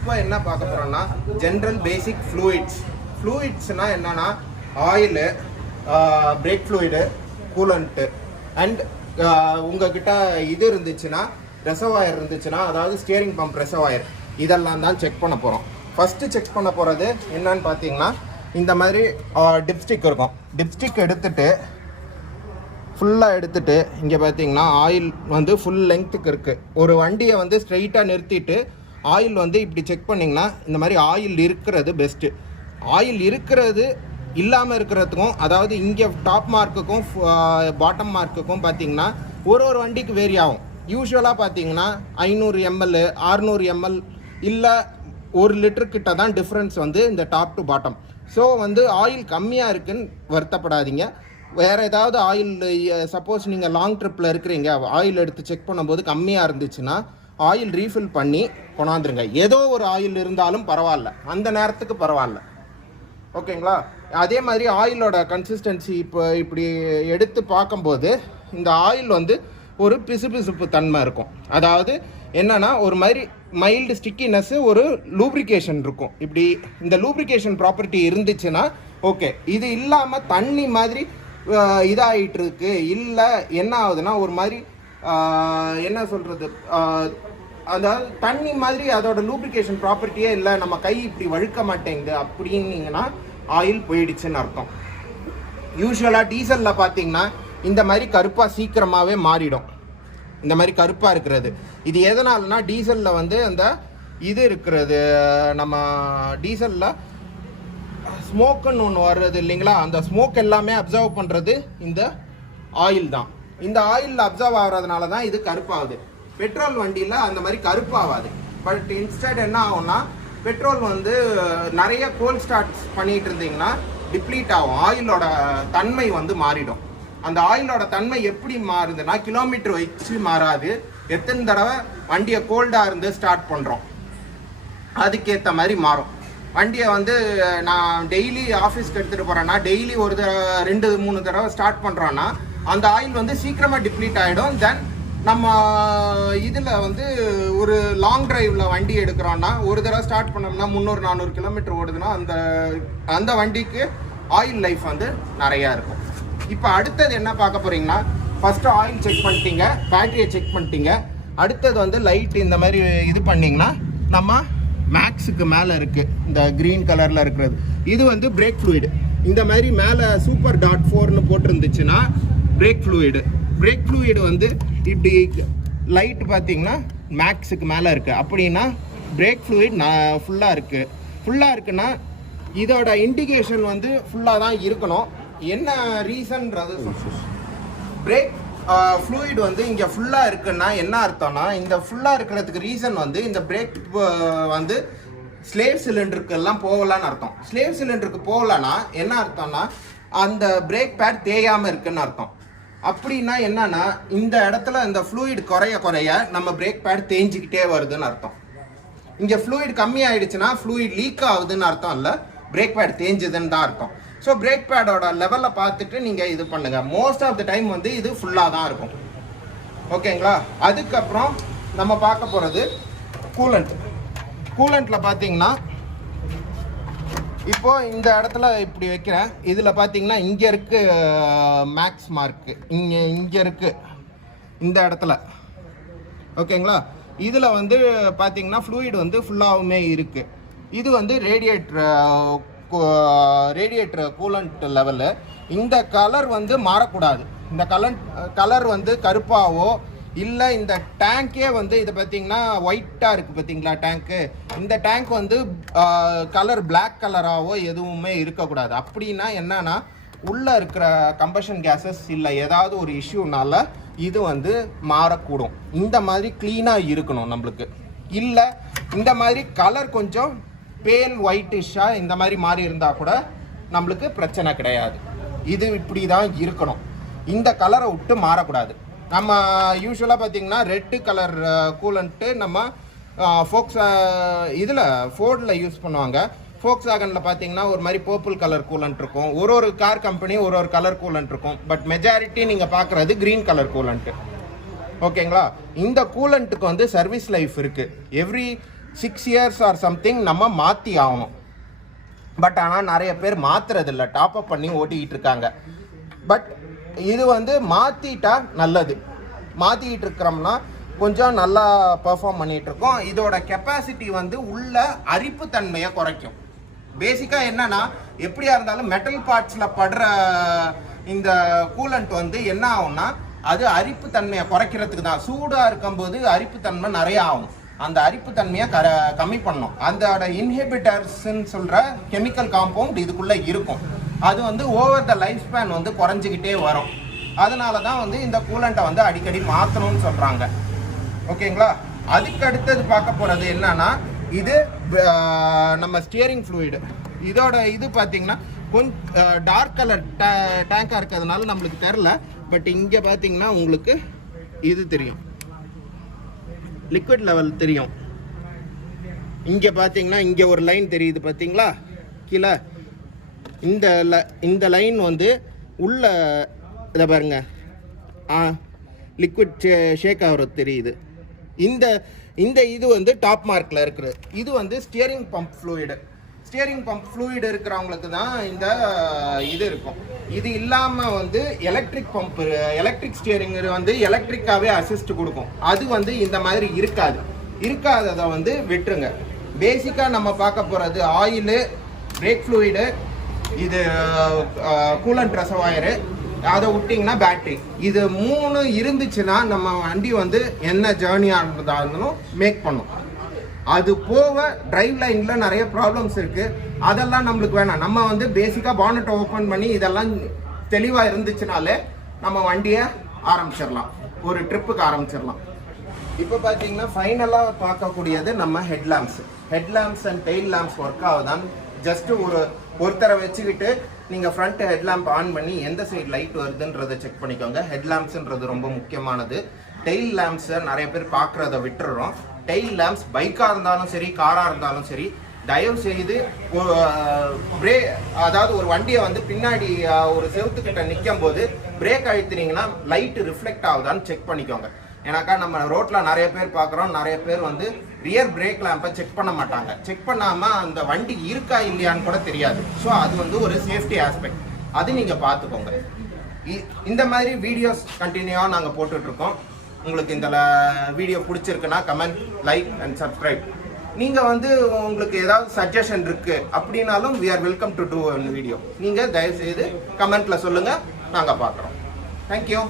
இப்போ என்ன பார்க்க போகிறோம்னா ஜென்ரல் பேசிக் ஃப்ளூயிட்ஸ்னால் என்னென்னா oil, break fluid, coolant and உங்ககிட்ட இது இருந்துச்சுன்னா ரெசர்வாயர் இருந்துச்சுன்னா, அதாவது ஸ்டியரிங் பம்ப் ரெசர்வாயர், இதெல்லாம் தான் செக் பண்ண போகிறோம். ஃபஸ்ட்டு செக் பண்ண போகிறது என்னன்னு பார்த்தீங்கன்னா, இந்த மாதிரி டிப்ஸ்டிக் இருக்கும். டிப்ஸ்டிக் எடுத்துகிட்டு ஃபுல்லாக எடுத்துகிட்டு இங்கே பார்த்தீங்கன்னா ஆயில் வந்து ஃபுல் லெங்க்த்துக்கு இருக்குது. ஒரு வண்டியை வந்து ஸ்ட்ரைட்டாக நிறுத்திட்டு ஆயில் வந்து இப்படி செக் பண்ணிங்கன்னா இந்த மாதிரி ஆயில் இருக்கிறது பெஸ்ட்டு. ஆயில் இருக்கிறது இல்லாமல் இருக்கிறதுக்கும், அதாவது இங்கே டாப் மார்க்குக்கும் பாட்டம் மார்க்குக்கும் பார்த்தீங்கன்னா ஒரு வண்டிக்கு வேரி ஆகும். யூஸ்வலாக பார்த்தீங்கன்னா 500 ml 600 ml இல்லை 1 லிட்டர் கிட்ட தான் டிஃப்ரென்ஸ் வந்து இந்த டாப் டு பாட்டம். ஸோ வந்து ஆயில் கம்மியாக இருக்குன்னு வருத்தப்படாதீங்க. வேறு ஏதாவது ஆயில், சப்போஸ் நீங்கள் லாங் ட்ரிப்பில் இருக்கிறீங்க, ஆயில் எடுத்து செக் பண்ணும்போது கம்மியாக இருந்துச்சுன்னா ஆயில் ரீஃபில் பண்ணி கொண்டாந்துருங்க. ஏதோ ஒரு ஆயில் இருந்தாலும் பரவாயில்ல, அந்த நேரத்துக்கு பரவாயில்ல. ஓகேங்களா? அதே மாதிரி ஆயிலோட கன்சிஸ்டன்சி இப்போ இப்படி எடுத்து பார்க்கும்போது இந்த ஆயில் வந்து ஒரு பிசுபிசுப்பு தன்மை இருக்கும். அதாவது என்னென்னா ஒரு மாதிரி மைல்டு ஸ்டிக்கினஸ்ஸு, ஒரு லூப்ரிகேஷன் இருக்கும். இப்படி இந்த லூப்ரிகேஷன் ப்ராப்பர்ட்டி இருந்துச்சுன்னா ஓகே. இது இல்லாமல் தண்ணி மாதிரி இதாகிட்டு இருக்கு, இல்லை என்ன ஆகுதுன்னா ஒரு மாதிரி என்ன சொல்கிறது, அதாவது தண்ணி மாதிரி அதோட லூப்ரிகேஷன் ப்ராப்பர்ட்டியே இல்லை, நம்ம கை இப்படி வழுக்க மாட்டேங்குது அப்படின்னீங்கன்னா ஆயில் போயிடுச்சுன்னு அர்த்தம். யூஸ்வலாக டீசலில் பார்த்தீங்கன்னா இந்த மாதிரி கருப்பாக சீக்கிரமாகவே மாறிடும். இந்த மாதிரி கருப்பாக இருக்கிறது இது எதனாலனா, டீசலில் வந்து அந்த இது இருக்கிறது, நம்ம டீசலில் ஸ்மோக்குன்னு ஒன்று வர்றது இல்லைங்களா, அந்த ஸ்மோக் எல்லாமே அப்சர்வ் பண்ணுறது இந்த ஆயில் தான். இந்த ஆயிலில் அப்சர்வ் ஆகிறதுனால தான் இது கருப்பாகுது. பெட்ரோல் வண்டியில் அந்த மாதிரி கருப்பாகாது. பட் இன்ஸ்டெட் என்ன ஆகும்னா, பெட்ரோல் வந்து நிறைய கோல் ஸ்டார்ட் பண்ணிகிட்டு இருந்தீங்கன்னா டிப்ளீட் ஆகும், ஆயிலோட தன்மை வந்து மாறிடும். அந்த ஆயிலோட தன்மை எப்படி மாறுதுன்னா, கிலோமீட்டர் வச்சு மாறாது, எத்தனை தடவை வண்டியை கோல்டாக இருந்து ஸ்டார்ட் பண்ணுறோம் அதுக்கேற்ற மாதிரி மாறும். வண்டியை வந்து நான் டெய்லி ஆஃபீஸ்க்கு எடுத்துகிட்டு போகிறேன்னா, டெய்லி ஒரு 2-3 தடவை ஸ்டார்ட் பண்ணுறோன்னா அந்த ஆயில் வந்து சீக்கிரமாக டிப்ளீட் ஆகிடும். தென் நம்ம இதில் வந்து ஒரு லாங் டிரைவில் வண்டி எடுக்கிறோன்னா, ஒரு தடவை ஸ்டார்ட் பண்ணோம்னா 300-400 கிலோமீட்டர் ஓடுதுன்னா அந்த வண்டிக்கு ஆயில் லைஃப் வந்து நிறையா இருக்கும். இப்போ அடுத்தது என்ன பார்க்க போகிறீங்கன்னா, ஃபஸ்ட்டு ஆயில் செக் பண்ணிட்டீங்க, பேட்டரியை செக் பண்ணிட்டீங்க. அடுத்தது வந்து லைட் இந்த மாதிரி இது பண்ணிங்கன்னா, நம்ம மேக்ஸுக்கு மேலே இருக்குது இந்த க்ரீன் கலரில் இருக்கிறது, இது வந்து பிரேக் ஃப்ளூயிடு. இந்த மாதிரி மேலே சூப்பர் டாட் 4ன்னு போட்டிருந்துச்சுன்னா பிரேக் ஃப்ளூயிடு வந்து இப்படி லைட் பார்த்தீங்கன்னா மேக்ஸுக்கு மேலே இருக்குது. அப்படின்னா பிரேக் ஃப்ளூயிட் ஃபுல்லாக இருக்குன்னா இதோட இண்டிகேஷன் வந்து ஃபுல்லாக தான் இருக்கணும். என்ன ரீசன்றது, பிரேக் ஃப்ளூயிட் வந்து இங்கே ஃபுல்லாக இருக்குன்னா என்ன அர்த்தம்னா, இந்த ஃபுல்லாக இருக்கிறதுக்கு ரீசன் வந்து இந்த பிரேக் வந்து ஸ்லேவ் சிலிண்டருக்கு எல்லாம் போகலான்னு அர்த்தம். ஸ்லேவ் சிலிண்டருக்கு போகலன்னா என்ன அர்த்தம்னா, அந்த பிரேக் பேட் தேயாமல் இருக்குன்னு அர்த்தம். அப்படின்னா என்னன்னா, இந்த இடத்துல இந்த ஃப்ளூயிட் குறைய நம்ம பிரேக் பேட் தேஞ்சிக்கிட்டே வருதுன்னு அர்த்தம். இங்கே ஃப்ளூயிட் கம்மி ஆயிடுச்சுன்னா ஃப்ளூயிட் லீக் ஆகுதுன்னு அர்த்தம் இல்லை, பிரேக் பேட் தேஞ்சுதுன்னு தான் அர்த்தம். ஸோ பிரேக் பேடோட லெவலில் பார்த்துட்டு நீங்கள் இது பண்ணுங்கள். மோஸ்ட் ஆஃப் த டைம் வந்து இது ஃபுல்லாக தான் இருக்கும். ஓகேங்களா? அதுக்கப்புறம் நம்ம பார்க்க போகிறது கூலண்ட்டில் பார்த்தீங்கன்னா, இப்போது இந்த இடத்துல இப்படி வைக்கிறேன். இதில் பார்த்தீங்கன்னா இங்கே இருக்குது மேக்ஸ் மார்க்கு, இங்கே இருக்குது இந்த இடத்துல. ஓகேங்களா? இதில் வந்து பார்த்தீங்கன்னா ஃப்ளூயிட் வந்து ஃபுல்லாகவுமே இருக்குது. இது வந்து ரேடியேட்டர் கூலண்ட் லெவலு. இந்த கலர் வந்து மாறக்கூடாது. இந்த கலர் வந்து கருப்பாவோ இல்லை, இந்த டேங்கே வந்து இது பார்த்தீங்கன்னா ஒயிட்டாக இருக்குது பார்த்தீங்களா டேங்க்கு, இந்த டேங்க் வந்து கலர் பிளாக் கலராகவோ எதுவுமே இருக்கக்கூடாது. அப்படின்னா என்னன்னா, உள்ளே இருக்கிற கம்பஷன் கேஸஸ் இல்லை ஏதாவது ஒரு இஷ்யூனால இது வந்து மாறக்கூடும். இந்த மாதிரி க்ளீனாக இருக்கணும் நம்மளுக்கு. இல்லை இந்த மாதிரி கலர் கொஞ்சம் பேல் ஒயிட்டிஷாக இந்த மாதிரி மாறி இருந்தால் கூட நம்மளுக்கு பிரச்சனை கிடையாது. இது இப்படி தான் இருக்கணும். இந்த கலரை விட்டு மாறக்கூடாது. நம்ம யூஸ்வலாக பார்த்திங்கன்னா ரெட்டு கலர் கூலண்ட்டு நம்ம இதில் ஃபோர்டில் யூஸ் பண்ணுவாங்க. ஃபோக்ஸ்வேகனில் பார்த்தீங்கன்னா ஒரு மாதிரி பர்பிள் கலர் கூலண்ட் இருக்கும். ஒரு கார் கம்பெனி ஒரு கலர் கூலண்ட் இருக்கும். பட் மெஜாரிட்டி நீங்கள் பார்க்குறது க்ரீன் கலர் கூலண்ட்டு. ஓகேங்களா? இந்த கூலண்ட்டுக்கு வந்து சர்வீஸ் லைஃப் இருக்குது. எவ்ரி 6 இயர்ஸ் ஆர் சம்திங் நம்ம மாற்றி ஆகணும். பட் ஆனால் நிறைய பேர் மாற்றுறதில்ல, டாப்அப் பண்ணி ஓட்டிக்கிட்டு இருக்காங்க. பட் இது வந்து மாற்றிட்டா நல்லது. மாற்றிக்கிட்டு இருக்கிறோம்னா கொஞ்சம் நல்லா பெர்ஃபார்ம் பண்ணிகிட்ருக்கோம். இதோட கெப்பாசிட்டி வந்து உள்ள அரிப்புத்தன்மையை குறைக்கும். பேசிக்காக என்னன்னா, எப்படியா இருந்தாலும் மெட்டல் பார்ட்ஸில் படுற இந்த கூலண்ட் வந்து என்ன ஆகும்னா, அது அரிப்புத்தன்மையை குறைக்கிறதுக்கு தான். சூடாக இருக்கும்போது அரிப்புத்தன்மை நிறைய ஆகும். அந்த அரிப்புத்தன்மையை கம்மி பண்ணும். அதோட இன்ஹிபிட்டர்ஸ்ன்னு சொல்கிற கெமிக்கல் காம்பவுண்ட் இதுக்குள்ளே இருக்கும். அது வந்து ஓவர் த லைஃப் ஸ்பேன் வந்து குறைஞ்சிக்கிட்டே வரும். அதனால தான் வந்து இந்த கூலண்ட்டை வந்து அடிக்கடி மாற்றணும்னு சொல்கிறாங்க. ஓகேங்களா? அதுக்கு அடுத்தது பார்க்க போகிறது என்னன்னா, இது நம்ம ஸ்டியரிங் ஃப்ளூயிடு. இதோட இது பார்த்தீங்கன்னா கொஞ்சம் டார்க் கலர் டேங்காக இருக்கிறதுனால நம்மளுக்கு தெரில. பட் இங்கே பார்த்தீங்கன்னா உங்களுக்கு இது தெரியும், லிக்விட் லெவல் தெரியும். இங்கே பார்த்தீங்கன்னா இங்கே ஒரு லைன் தெரியுது பார்த்தீங்களா கீழே. இந்த லைன் வந்து உள்ள இதை பாருங்க, லிக்விட் ஷேக் ஆகிறது தெரியுது. இந்த இது வந்து டாப் மார்க்கில் இருக்குது. இது வந்து steering pump fluid. Steering pump fluid இருக்கிறவங்களுக்கு தான் இந்த இது இருக்கும். இது இல்லாமல் வந்து எலக்ட்ரிக் பம்ப், எலக்ட்ரிக் ஸ்டியரிங் வந்து எலக்ட்ரிக்காகவே அசிஸ்ட் கொடுக்கும். அது வந்து இந்த மாதிரி இருக்காததை வந்து விட்டுருங்க. பேசிக்காக நம்ம பார்க்க போகிறது ஆயிலு, பிரேக் ஃப்ளூயிடு, இது கூலண்ட் ரெசர்வாயரு, அதை விட்டிங்கன்னா பேட்ரி. இது 3 இருந்துச்சுன்னா நம்ம வண்டி வந்து என்ன ஜேர்னியாக இருந்தாலும் மேக் பண்ணும். அது போக டிரைவ் லைனில் நிறைய ப்ராப்ளம்ஸ் இருக்குது. அதெல்லாம் நம்மளுக்கு வேணாம். நம்ம வந்து பேசிக்காக பானட்டை ஓப்பன் பண்ணி இதெல்லாம் தெளிவாக இருந்துச்சுனாலே நம்ம வண்டியை ஆரம்பிச்சிடலாம், ஒரு ட்ரிப்புக்கு ஆரம்பிச்சிடலாம். இப்போ பார்த்தீங்கன்னா ஃபைனலாக பார்க்கக்கூடியது நம்ம headlamps and tail lamps work ஆகுதான். ஜஸ்ட்டு ஒருத்தரை வச்சுக்கிட்டு நீங்கள் ஃப்ரண்ட் ஹெட்லாம்ப் ஆன் பண்ணி எந்த சைடு லைட் வருதுன்றதை செக் பண்ணிக்கோங்க. ஹெட்லாம்ப்ஸ்ன்றது ரொம்ப முக்கியமானது. டெயில் லேம்ப்ஸை நிறைய பேர் பார்க்குறத விட்டுறோம். டெயில் லேம்ப்ஸ் பைக்காக இருந்தாலும் சரி, காராக இருந்தாலும் சரி, தயவு செய்து அதாவது ஒரு வண்டியை வந்து பின்னாடி ஒரு செவுத்துக்கிட்ட நிற்கும் போது பிரேக் அழுத்தினீங்கன்னா லைட்டு ரிஃப்ளெக்ட் ஆகுதான்னு செக் பண்ணிக்கோங்க. ஏன்னாக்கா நம்ம ரோட்டில் நிறைய பேர் பார்க்குறோம், நிறைய பேர் வந்து ரியர் பிரேக் லேம்பை செக் பண்ண மாட்டாங்க. செக் பண்ணாமல் அந்த வண்டி இருக்கா இல்லையான்னு கூட தெரியாது. ஸோ அது வந்து ஒரு சேஃப்டி ஆஸ்பெக்ட், அது நீங்கள் பார்த்துக்கோங்க. இந்த மாதிரி வீடியோஸ் கண்டினியூவாக நாங்கள் போட்டுட்ருக்கோம். உங்களுக்கு இந்த வீடியோ பிடிச்சிருக்குன்னா கமெண்ட், லைக் அண்ட் சப்ஸ்கிரைப். நீங்கள் வந்து உங்களுக்கு ஏதாவது சஜஷன் இருக்குது அப்படின்னாலும் we are welcome to do a video. நீங்கள் தயவுசெய்து கமெண்ட்டில் சொல்லுங்கள், நாங்கள் பார்க்குறோம். தேங்க்யூ.